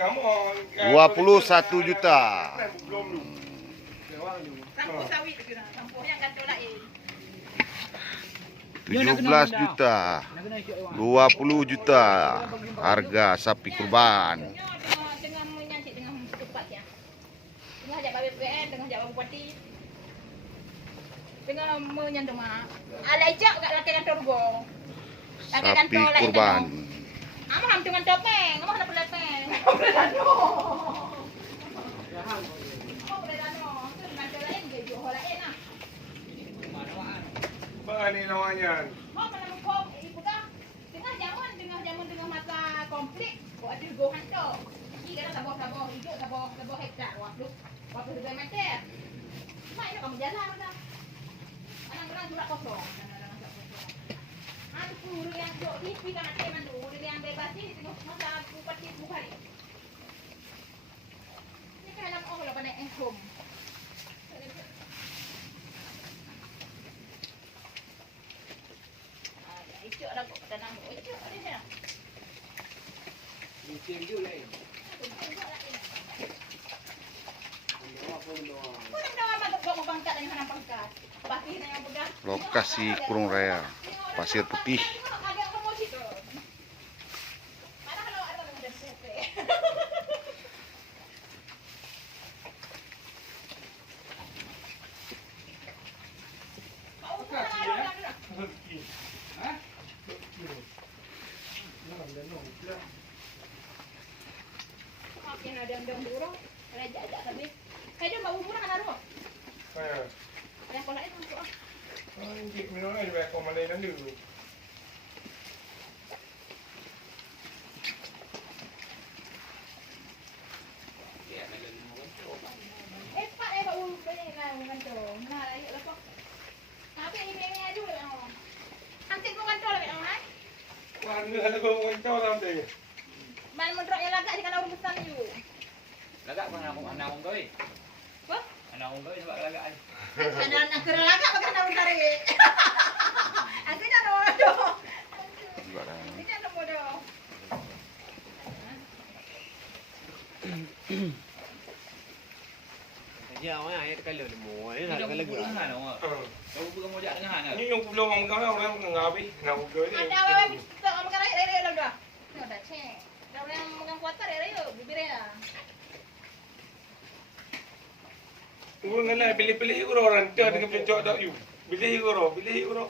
Come on. 21 juta. Belum tu. Campur sawit tu kira. Campur yang kacau lain. 17 juta. 20 juta. Harga sapi kurban. Tengah menyantik tengah tepat ya. Tengah ajak Bapak PN, tengah ajak Bapak Bupati. Tengah menyandung mak. Alai jak kat laki kantor go. Sapi kurban. Amah ham dengan topeng. Amah nak pelepeng. Apa ni namanya? Tengah masa konflik, buat ada go hantar. Ini kan tabah hijau, tabah hektar. Waktu sudah meter. Mak ini kamu jalan dah. Anak-anak surat kosong. Aku yang jok TV kan ada mandu, yang bebas ni tengok masa bupati Bukhari. Ni kan anak orang pada home. Itu ada kok tanam itu ada sana. Mesin je lain. Lokasi Kurung Raya, Pasir Putih. Ada burung, rajak tapi. Kayak dia mau burung kan ada. Yang kolak itu untuk ah. Ini minum air baik kau malai nanti dulu. Pak bau banyak lah kantor. Nah, ayo lepas. Tapi ini aja lah. Antik mau kantor lagi orang. Mana ada kau kau nanti? Main mendrok yang lagak di kana urus besar you. Lagak pun anak kau ni. Apa? Anak kau ni sebab lagak ni. Anak kera lagak pakai kana urus tarik. Aku jangan bodoh. Ini jangan bodoh. Ya, awak ayat kalau lemu, ayat kalau lagi. Kau bukan mau jak dengan hang. Ni yang belum orang kau orang ngabi, nak udah ni. Ada awak bisa makan air dah. Dah cek. Dah orang makan kuatar air bibir ya. Gua ngena pilih-pilih orang tu dengan pencok dak you. Pilih you.